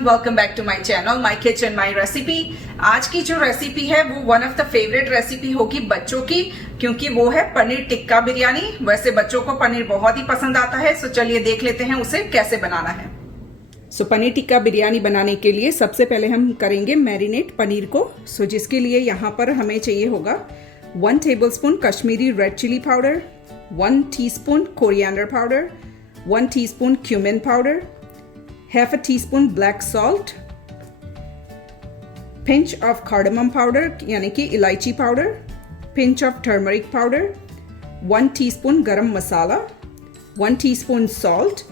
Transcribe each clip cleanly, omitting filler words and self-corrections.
Welcome back to my channel my kitchen my recipe. आज की जो रेसिपी है वो one of the favourite recipe होगी बच्चों की, क्योंकि वो है पनीर टिक्का बिरयानी। वैसे बच्चों को पनीर बहुत ही पसंद आता है, सो चलिए देख लेते हैं उसे कैसे बनाना है। पनीर टिक्का बिरयानी बनाने के लिए सबसे पहले हम करेंगे मैरिनेट पनीर को। जिसके लिए यहाँ पर हमें चाहिए होगा 1 tablespoon Kashmiri red chilli powder, 1 teaspoon coriander powder, 1 teaspoon cumin powder, half a teaspoon black salt, pinch of cardamom powder यानी कि इलायची powder, pinch of turmeric powder, 1 teaspoon garam masala, 1 teaspoon salt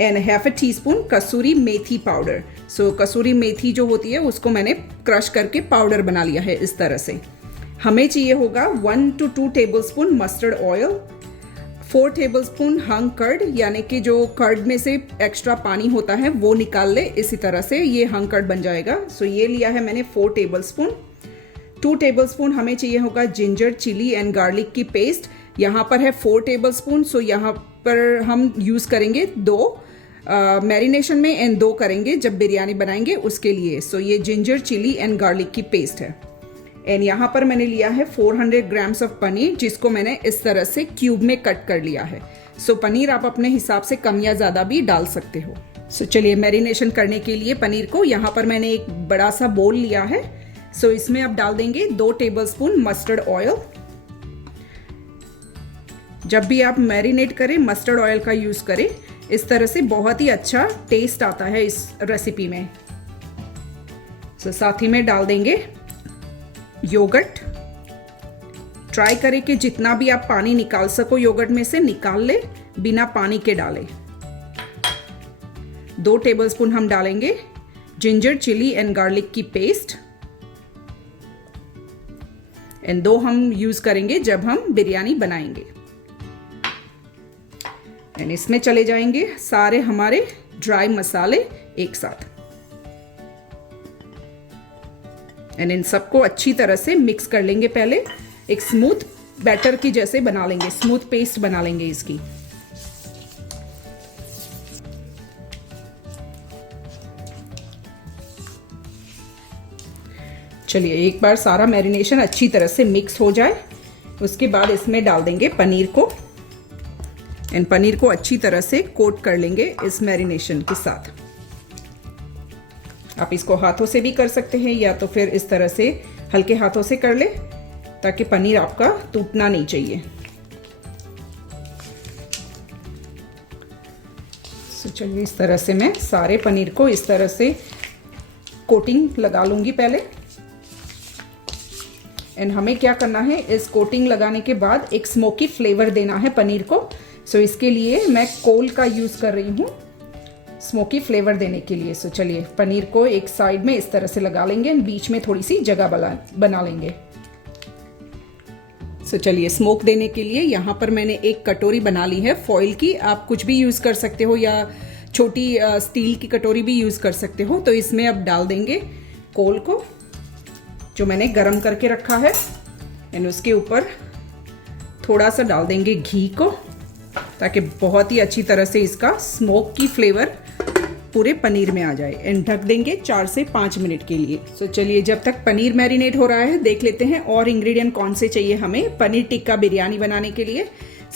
and half a teaspoon kasuri methi powder. कसूरी मेथी जो होती है उसको मैंने क्रश करके पाउडर बना लिया है इस तरह से। हमें चाहिए होगा 1 to 2 tablespoon mustard oil, 4 tablespoon hung curd यानी कि जो कर्ड में से एक्स्ट्रा पानी होता है वो निकाल ले, इसी तरह से ये हंग कर्ड बन जाएगा। ये लिया है मैंने 4 टेबलस्पून। 2 टेबलस्पून हमें चाहिए होगा जिंजर चिली एंड गार्लिक की पेस्ट, यहाँ पर है 4 टेबलस्पून। यहाँ पर हम यूज़ करेंगे 2 मैरिनेशन में एंड 2 करेंगे जब बिरयानी बनाएंगे उसके लिए। ये जिंजर चिली एंड गार्लिक की पेस्ट है। एंड यहाँ पर मैंने लिया है 400 ग्राम्स ऑफ पनीर, जिसको मैंने इस तरह से क्यूब में कट कर लिया है। पनीर आप अपने हिसाब से कम या ज़्यादा भी डाल सकते हो। चलिए मैरिनेशन करने के लिए पनीर को यहाँ पर मैंने एक बड़ा सा बोल लिया है। इसमें अब डाल देंगे 2 टेबलस्पून मस्टर्ड ऑयल। जब भी आप मैरिनेट करें मस्टर्ड ऑयल का यूज़ करें, इस तरह से बहुत ही अच्छा टेस्ट आता है इस रेसिपी में। साथ ही में डाल देंगे योगर्ट। ट्राई करें कि जितना भी आप पानी निकाल सको योगर्ट में से निकाल ले, बिना पानी के डालें। 2 टेबलस्पून हम डालेंगे जिंजर चिली एंड गार्लिक की पेस्ट एंड 2 हम यूज करेंगे जब हम बिरयानी बनाएंगे। एंड इसमें चले जाएंगे सारे हमारे ड्राई मसाले एक साथ एंड इन सबको अच्छी तरह से मिक्स कर लेंगे। पहले एक स्मूथ बैटर की जैसे बना लेंगे, स्मूथ पेस्ट बना लेंगे इसकी। चलिए एक बार सारा मैरिनेशन अच्छी तरह से मिक्स हो जाए, उसके बाद इसमें डाल देंगे पनीर को एंड पनीर को अच्छी तरह से कोट कर लेंगे इस मैरिनेशन के साथ। आप इसको हाथों से भी कर सकते हैं या तो फिर इस तरह से हल्के हाथों से कर ले, ताकि पनीर आपका टूटना नहीं चाहिए। चलिए इस तरह से मैं सारे पनीर को इस तरह से कोटिंग लगा लूंगी पहले। एंड हमें क्या करना है, इस कोटिंग लगाने के बाद एक स्मोकी फ्लेवर देना है पनीर को। इसके लिए मैं कोल का यूज कर रही हूँ स्मोकी फ्लेवर देने के लिए। चलिए पनीर को एक साइड में इस तरह से लगा लेंगे, बीच में थोड़ी सी जगह बना लेंगे। चलिए स्मोक देने के लिए यहाँ पर मैंने एक कटोरी बना ली है फॉइल की। आप कुछ भी यूज कर सकते हो या छोटी स्टील की कटोरी भी यूज कर सकते हो। इसमें अब डाल देंगे कोल को जो मैंने गरम करके रखा है एंड उसके ऊपर थोड़ा सा डाल देंगे घी को, ताकि बहुत ही अच्छी तरह से इसका स्मोक की फ्लेवर पूरे पनीर में आ जाए। एंड ढक देंगे 4 से 5 मिनट के लिए। चलिए जब तक पनीर मैरिनेट हो रहा है देख लेते हैं और इंग्रेडिएंट कौन से चाहिए हमें पनीर टिक्का बिरयानी बनाने के लिए।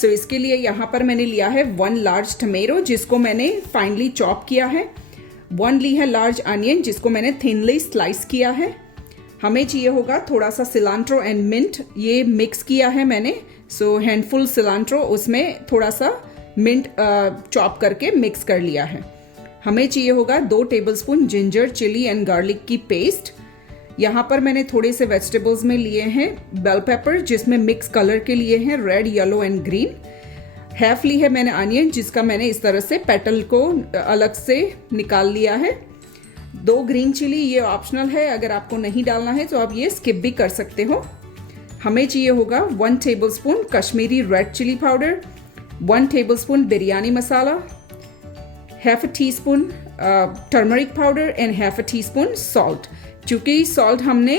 इसके लिए यहाँ पर मैंने लिया है 1 लार्ज टमेटो, जिसको मैंने फाइनली चॉप किया है। 1 ली है लार्ज अनियन, जिसको मैंने थिनली स्लाइस किया है। हमें चाहिए होगा थोड़ा सा सिलांट्रो एंड मिंट, ये मिक्स किया है मैंने। हैंडफुल सिलांट्रो, उसमें थोड़ा सा मिंट चॉप करके मिक्स कर लिया है। हमें चाहिए होगा 2 tablespoon ginger chilli and garlic की पेस्ट। यहाँ पर मैंने थोड़े से वेजिटेबल्स में लिए हैं बेल पेपर, जिसमें मिक्स कलर के लिए हैं red, yellow and green. Half ली है मैंने अनियन, जिसका मैंने इस तरह से पेटल को अलग से निकाल लिया है। 2 ग्रीन चिली, ये ऑप्शनल है, अगर आपको नहीं डालना है तो आप ये स्किप भी कर सकते हो। हमें चाहिए होगा 1 tablespoon Kashmiri red chilli powder, 1 tablespoon biryani masala, half a teaspoon turmeric powder and half a teaspoon salt. क्योंकि सॉल्ट हमने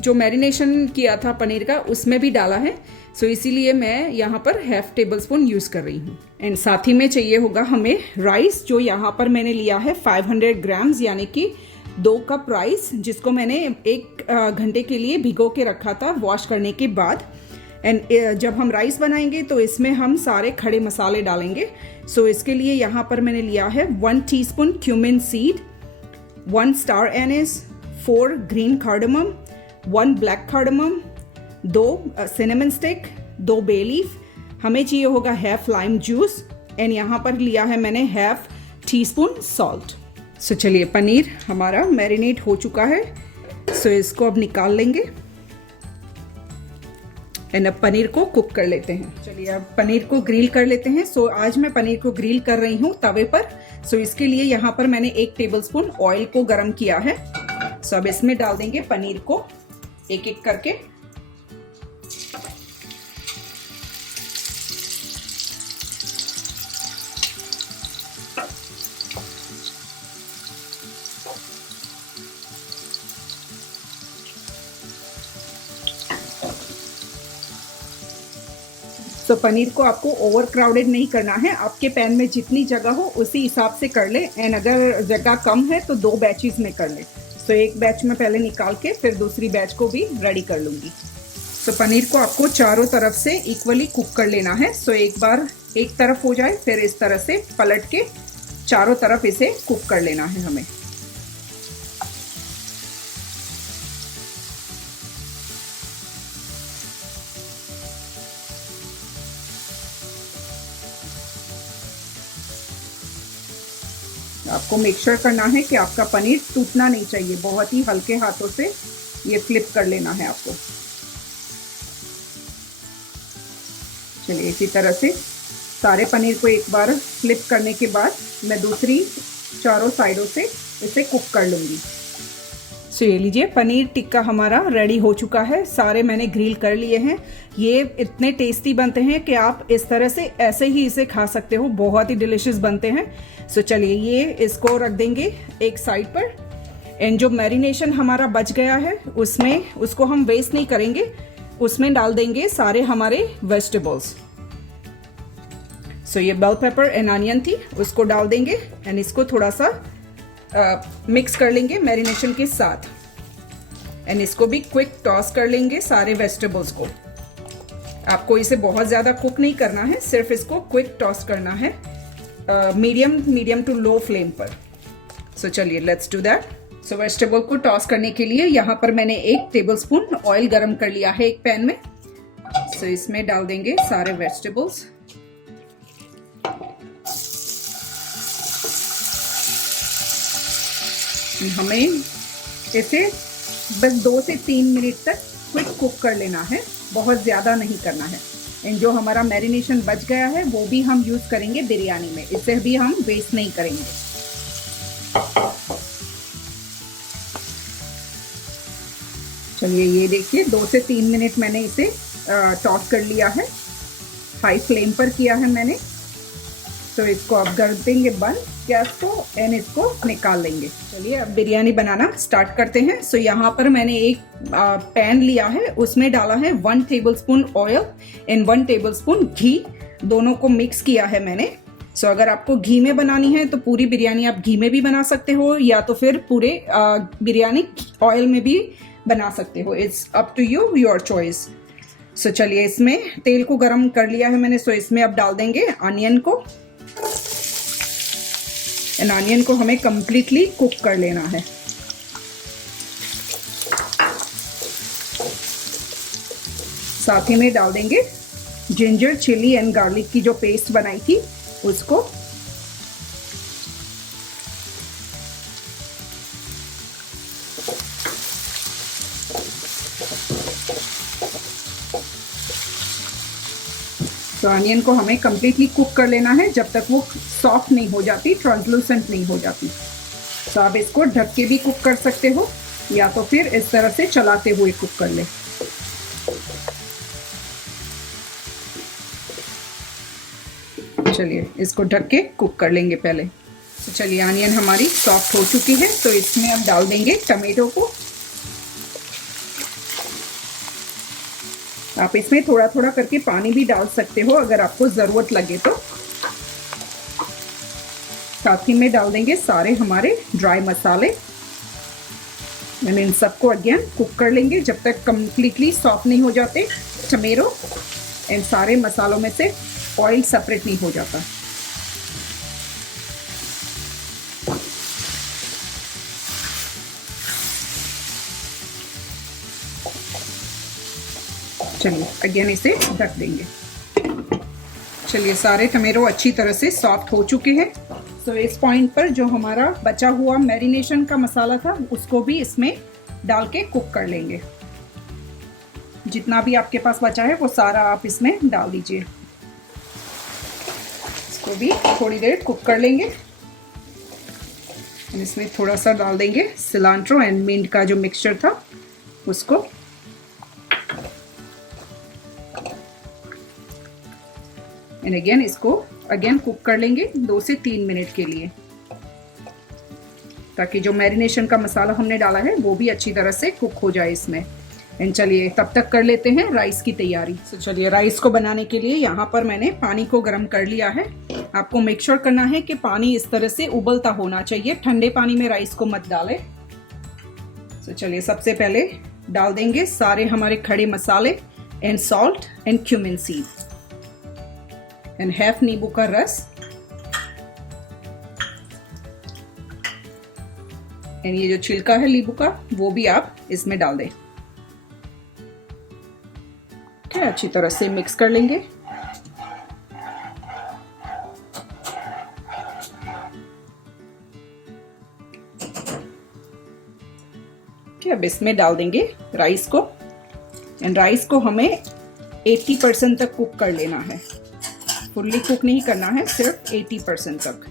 जो मैरिनेशन किया था पनीर का उसमें भी डाला है, सो इसीलिए मैं यहाँ पर हाफ टेबल स्पून यूज़ कर रही हूँ। एंड साथ ही में चाहिए होगा हमें राइस, जो यहाँ पर मैंने लिया है 500 ग्राम्स, यानी कि 2 कप राइस, जिसको मैंने 1 घंटे के लिए भिगो के रखा था वॉश करने के बाद। एंड जब हम राइस बनाएंगे तो इसमें हम सारे खड़े मसाले डालेंगे। सो इसके लिए यहाँ पर मैंने लिया है 1 teaspoon cumin seed, 1 star anise, 4 green cardamom, 1 black cardamom, 2 cinnamon stick, 2 bay leaf, हमें चाहिए होगा हाफ लाइम जूस, एंड यहाँ पर लिया है मैंने हाफ टीस्पून सॉल्ट। सो चलिए, पनीर हमारा मैरिनेट हो चुका है। सो इसको अब निकाल लेंगे एंड अब पनीर को कुक कर लेते हैं। चलिए अब पनीर को ग्रिल कर लेते हैं। सो आज मैं पनीर को ग्रिल कर रही हूँ तवे पर। सो इसके लिए यहाँ पर मैंने 1 टेबलस्पून ऑयल को गरम किया है। सो अब इसमें डाल देंगे पनीर को एक एक करके। तो पनीर को आपको ओवर क्राउडेड नहीं करना है, आपके पैन में जितनी जगह हो उसी हिसाब से कर ले। एंड अगर जगह कम है तो 2 बैचेस में कर ले। सो एक बैच में पहले निकाल के फिर दूसरी बैच को भी रेडी कर लूँगी। सो पनीर को आपको चारों तरफ से इक्वली कुक कर लेना है। सो एक बार एक तरफ हो जाए फिर इस तरह से पलट के चारों तरफ इसे कुक कर लेना है हमें। आपको मेक श्योर करना है कि आपका पनीर टूटना नहीं चाहिए, बहुत ही हल्के हाथों से ये फ्लिप कर लेना है आपको। चलिए इसी तरह से सारे पनीर को एक बार फ्लिप करने के बाद मैं दूसरी चारों साइडों से इसे कुक कर लूँगी। सो ये लीजिए, पनीर टिक्का हमारा रेडी हो चुका है। सारे मैंने ग्रिल कर लिए हैं। ये इतने टेस्टी बनते हैं कि आप इस तरह से ऐसे ही इसे खा सकते हो, बहुत ही डिलिशियस बनते हैं। सो चलिए ये इसको रख देंगे एक साइड पर। एंड जो मैरिनेशन हमारा बच गया है उसको हम वेस्ट नहीं करेंगे, उसमें डाल देंगे सारे हमारे वेजिटेबल्स। सो ये बेल पेपर एंड अनियन थी, उसको डाल देंगे एंड इसको थोड़ा सा मिक्स कर लेंगे मैरिनेशन के साथ। एंड इसको भी क्विक टॉस कर लेंगे सारे वेजिटेबल्स को। आपको इसे बहुत ज़्यादा कुक नहीं करना है, सिर्फ इसको क्विक टॉस करना है मीडियम टू लो फ्लेम पर। सो चलिए let's do that. So vegetable को टॉस करने के लिए यहाँ पर मैंने 1 टेबलस्पून ऑयल गरम कर लिया है एक पैन में। सो इसमें डाल देंगे सारे वेजिटेबल्स। हमें इसे बस 2 से 3 मिनट तक क्विक कुक कर लेना है, बहुत ज़्यादा नहीं करना है। एंड जो हमारा मैरिनेशन बच गया है वो भी हम यूज़ करेंगे बिरयानी में, इसे भी हम वेस्ट नहीं करेंगे। चलिए ये देखिए 2 से 3 मिनट मैंने इसे टॉस कर लिया है, हाई फ्लेम पर किया है मैंने। तो इसको अब कर देंगे बंद गैस को एंड इसको निकाल लेंगे। चलिए अब बिरयानी बनाना स्टार्ट करते हैं। सो यहाँ पर मैंने एक पैन लिया है, उसमें डाला है 1 टेबलस्पून ऑयल एंड 1 टेबलस्पून घी, दोनों को मिक्स किया है मैंने। सो अगर आपको घी में बनानी है तो पूरी बिरयानी आप घी में भी बना सकते हो, या तो फिर पूरे बिरयानी ऑयल में भी बना सकते हो। It's up to you, your choice. So चलिए इसमें तेल को गरम कर लिया है मैंने। सो इसमें अब डाल देंगे अनियन को। एंड अनियन को हमें कंप्लीटली कुक कर लेना है। साथ ही में डाल देंगे जिंजर, चिली एंड गार्लिक की जो पेस्ट बनाई थी उसको। तो अनियन को हमें कम्प्लीटली कुक कर लेना है जब तक वो सॉफ्ट नहीं हो जाती, ट्रांसलूसेंट नहीं हो जाती। तो आप इसको ढक के भी कुक कर सकते हो या तो फिर इस तरह से चलाते हुए कुक कर ले। चलिए इसको ढक के कुक कर लेंगे पहले। तो चलिए अनियन हमारी सॉफ्ट हो चुकी है, तो इसमें अब डाल देंगे टमाटो को। आप इसमें थोड़ा थोड़ा करके पानी भी डाल सकते हो अगर आपको ज़रूरत लगे तो। साथ ही में डाल देंगे सारे हमारे ड्राई मसाले। इन सबको अगेन कुक कर लेंगे जब तक कंप्लीटली सॉफ्ट नहीं हो जाते टमेटो एंड सारे मसालों में से ऑयल सेपरेट नहीं हो जाता। चलिए अगेन इसे ढक देंगे। चलिए सारे टमेटो अच्छी तरह से सॉफ्ट हो चुके हैं। तो इस पॉइंट पर जो हमारा बचा हुआ मैरिनेशन का मसाला था उसको भी इसमें डाल के कुक कर लेंगे। जितना भी आपके पास बचा है वो सारा आप इसमें डाल दीजिए। इसको भी थोड़ी देर कुक कर लेंगे। इसमें थोड़ा सा डाल देंगे सिलांट्रो एंड मिंट का जो मिक्सचर था उसको। एंड अगेन इसको अगेन कुक कर लेंगे 2 से 3 मिनट के लिए, ताकि जो मैरिनेशन का मसाला हमने डाला है वो भी अच्छी तरह से कुक हो जाए इसमें। एंड चलिए तब तक कर लेते हैं राइस की तैयारी। तो चलिए राइस को बनाने के लिए यहाँ पर मैंने पानी को गर्म कर लिया है। आपको मेक श्योर करना है कि पानी इस तरह से उबलता होना चाहिए, ठंडे पानी में राइस को मत डालें। तो चलिए सबसे पहले डाल देंगे सारे हमारे खड़े मसाले and salt and cumin seed and half नींबू का रस एंड ये जो छिलका है नींबू का वो भी आप इसमें डाल दें। ठीक है, अच्छी तरह से मिक्स कर लेंगे। अब इसमें डाल देंगे राइस को एंड राइस को हमें 80% तक कुक कर लेना है। फुल्ली कुक नहीं करना है, सिर्फ 80% तक।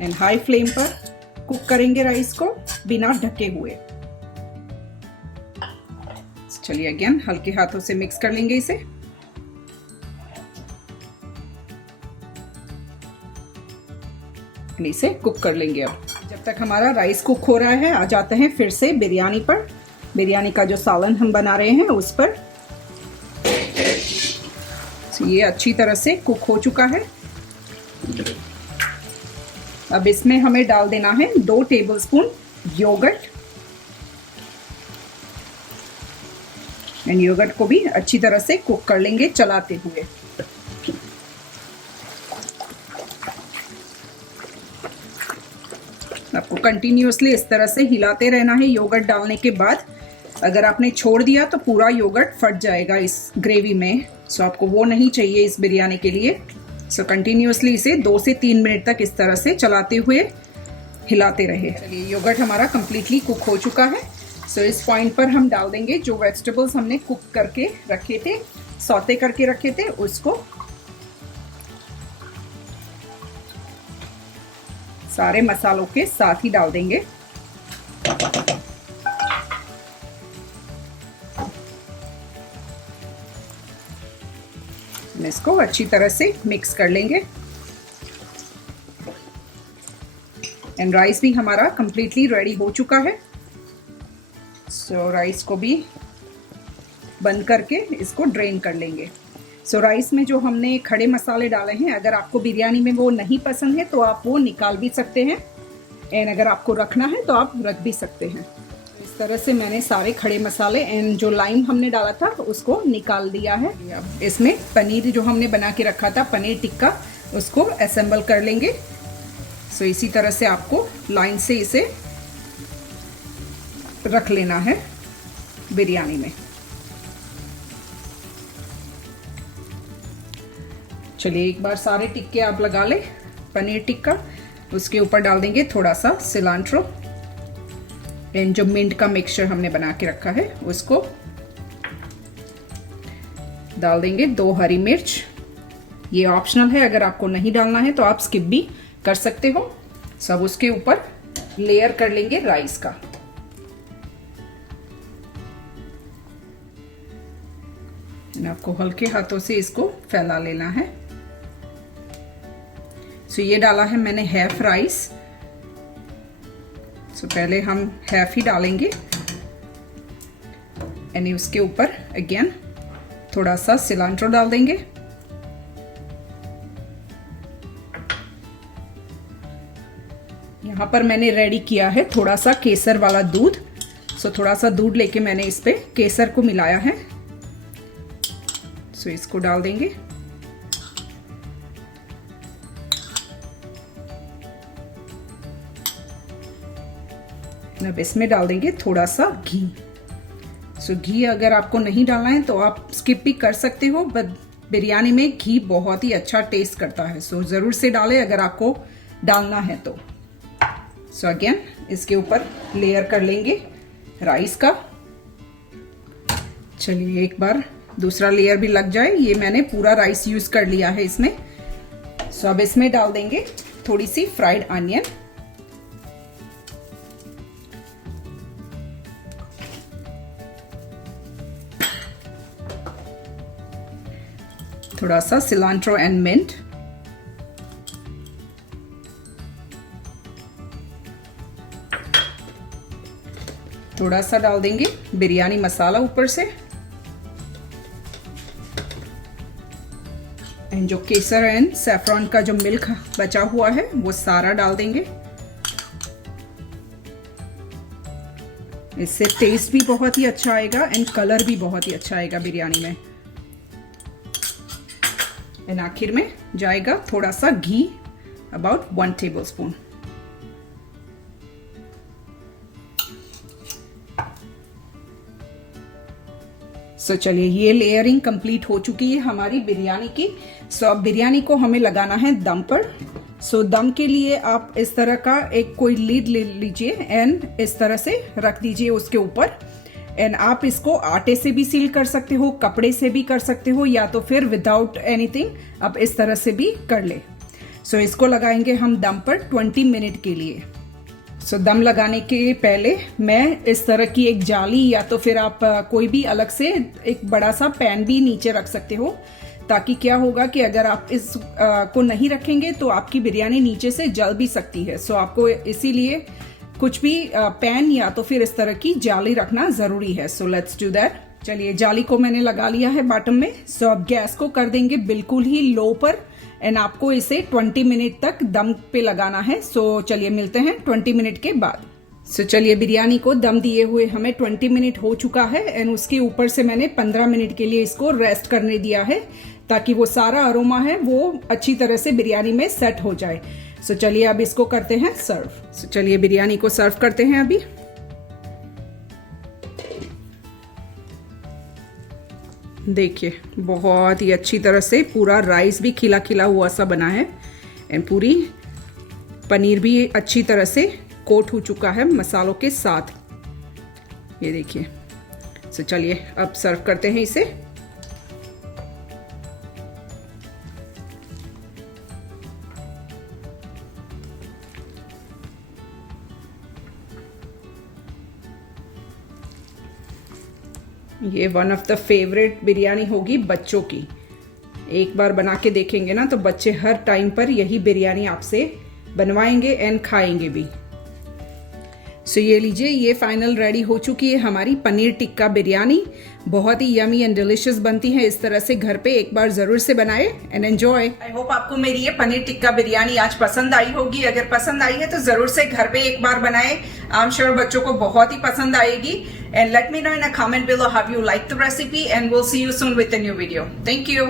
एंड हाई फ्लेम पर कुक करेंगे राइस को बिना ढके हुए। चलिए अगेन हल्के हाथों से मिक्स कर लेंगे इसे। इसे कुक कर लेंगे। अब जब तक हमारा राइस कुक हो रहा है आ जाते हैं फिर से बिरयानी पर। बिरयानी का जो सालन हम बना रहे हैं उस पर। ये अच्छी तरह से कुक हो चुका है। अब इसमें हमें डाल देना है 2 टेबलस्पून योगर्ट एंड योगर्ट को भी अच्छी तरह से कुक कर लेंगे चलाते हुए। आपको कंटिन्यूअसली इस तरह से हिलाते रहना है योगर्ट डालने के बाद। अगर आपने छोड़ दिया तो पूरा योगर्ट फट जाएगा इस ग्रेवी में, सो आपको वो नहीं चाहिए इस बिरयानी के लिए। सो कंटिन्यूअसली इसे 2 से 3 मिनट तक इस तरह से चलाते हुए हिलाते रहे। चलिए योगर्ट हमारा कंप्लीटली कुक हो चुका है। सो इस पॉइंट पर हम डाल देंगे जो वेजिटेबल्स हमने कुक करके रखे थे, सौते करके रखे थे, उसको सारे मसालों के साथ ही डाल देंगे। इसको अच्छी तरह से मिक्स कर लेंगे। एंड राइस भी हमारा कंप्लीटली रेडी हो चुका है। सो राइस को भी बंद करके इसको ड्रेन कर लेंगे। सो राइस में जो हमने खड़े मसाले डाले हैं, अगर आपको बिरयानी में वो नहीं पसंद है तो आप वो निकाल भी सकते हैं, एंड अगर आपको रखना है तो आप रख भी सकते हैं। इस तरह से मैंने सारे खड़े मसाले एंड जो लाइम हमने डाला था उसको निकाल दिया है। अब इसमें पनीर जो हमने बना के रखा था, पनीर टिक्का, उसको असेंबल कर लेंगे। सो इसी तरह से आपको लाइन से इसे रख लेना है बिरयानी में। चलिए एक बार सारे टिक्के आप लगा ले पनीर टिक्का। उसके ऊपर डाल देंगे थोड़ा सा सिलांट्रो एंड जो मिंट का मिक्सचर हमने बना के रखा है उसको डाल देंगे। 2 हरी मिर्च, ये ऑप्शनल है, अगर आपको नहीं डालना है तो आप स्किप भी कर सकते हो। सब उसके ऊपर लेयर कर लेंगे राइस का। आपको हल्के हाथों से इसको फैला लेना है। सो ये डाला है मैंने हाफ राइस। सो पहले हम हाफ ही डालेंगे एंड उसके ऊपर अगेन थोड़ा सा सिलांट्रो डाल देंगे। यहाँ पर मैंने रेडी किया है थोड़ा सा केसर वाला दूध। सो थोड़ा सा दूध लेके मैंने इस पे केसर को मिलाया है। सो इसको डाल देंगे। अब इसमें डाल देंगे थोड़ा सा घी। सो घी अगर आपको नहीं डालना है तो आप स्किप भी कर सकते हो, बट बिरयानी में घी बहुत ही अच्छा टेस्ट करता है। सो ज़रूर से डालें अगर आपको डालना है तो। सो अगेन इसके ऊपर लेयर कर लेंगे राइस का। चलिए एक बार दूसरा लेयर भी लग जाए। ये मैंने पूरा राइस यूज कर लिया है इसमें। सो अब इसमें डाल देंगे थोड़ी सी फ्राइड अनियन, थोड़ा सा सिलांट्रो एंड मिंट, थोड़ा सा डाल देंगे बिरयानी मसाला ऊपर से, एंड जो केसर एंड सैफरॉन का जो मिल्क बचा हुआ है वो सारा डाल देंगे। इससे टेस्ट भी बहुत ही अच्छा आएगा एंड कलर भी बहुत ही अच्छा आएगा बिरयानी में। एंड आखिर में जाएगा थोड़ा सा घी, अबाउट 1 टेबलस्पून। सो चलिए ये लेयरिंग कंप्लीट हो चुकी है हमारी बिरयानी की। सो अब बिरयानी को हमें लगाना है दम पर। सो दम के लिए आप इस तरह का एक कोई लीड ले लीजिए एंड इस तरह से रख दीजिए उसके ऊपर। एंड आप इसको आटे से भी सील कर सकते हो, कपड़े से भी कर सकते हो, या तो फिर विदाउट एनीथिंग आप इस तरह से भी कर ले। सो इसको लगाएंगे हम दम पर 20 मिनट के लिए। सो दम लगाने के पहले मैं इस तरह की एक जाली या तो फिर आप कोई भी अलग से एक बड़ा सा पैन भी नीचे रख सकते हो, ताकि क्या होगा कि अगर आप इस को नहीं रखेंगे तो आपकी बिरयानी नीचे से जल भी सकती है। सो आपको इसीलिए कुछ भी पैन या तो फिर इस तरह की जाली रखना जरूरी है। So let's do that. चलिए जाली को मैंने लगा लिया है बॉटम में। सो अब गैस को कर देंगे बिल्कुल ही लो पर एंड आपको इसे 20 मिनट तक दम पे लगाना है। सो चलिए मिलते हैं 20 मिनट के बाद। सो चलिए बिरयानी को दम दिए हुए हमें 20 मिनट हो चुका है एंड उसके ऊपर से मैंने 15 मिनट के लिए इसको रेस्ट करने दिया है, ताकि वो सारा अरोमा है वो अच्छी तरह से बिरयानी में सेट हो जाए। सो चलिए अब इसको करते हैं सर्व। सो चलिए बिरयानी को सर्व करते हैं अभी। देखिए बहुत ही अच्छी तरह से पूरा राइस भी खिला खिला हुआ सा बना है एंड पूरी पनीर भी अच्छी तरह से कोट हो चुका है मसालों के साथ। ये देखिए। सो चलिए अब सर्व करते हैं इसे। ये one of the favourite biryani होगी बच्चों की। एक बार बना के देखेंगे ना तो बच्चे हर टाइम पर यही बिरयानी आपसे बनवाएंगे एंड खाएंगे भी। सो ये लीजिए, ये फाइनल रेडी हो चुकी है हमारी पनीर टिक्का बिरयानी। बहुत ही यमी एंड डिलिशियस बनती है। इस तरह से घर पे एक बार जरूर से बनाए एंड एंजॉय। आई होप आपको मेरी ये पनीर टिक्का बिरयानी आज पसंद आई होगी। अगर पसंद आई है तो जरूर से घर पे एक बार बनाए। आई एम श्योर बच्चों को बहुत ही पसंद आएगी। And let me know in a comment below how you like the recipe and will see you soon with a new video. Thank you.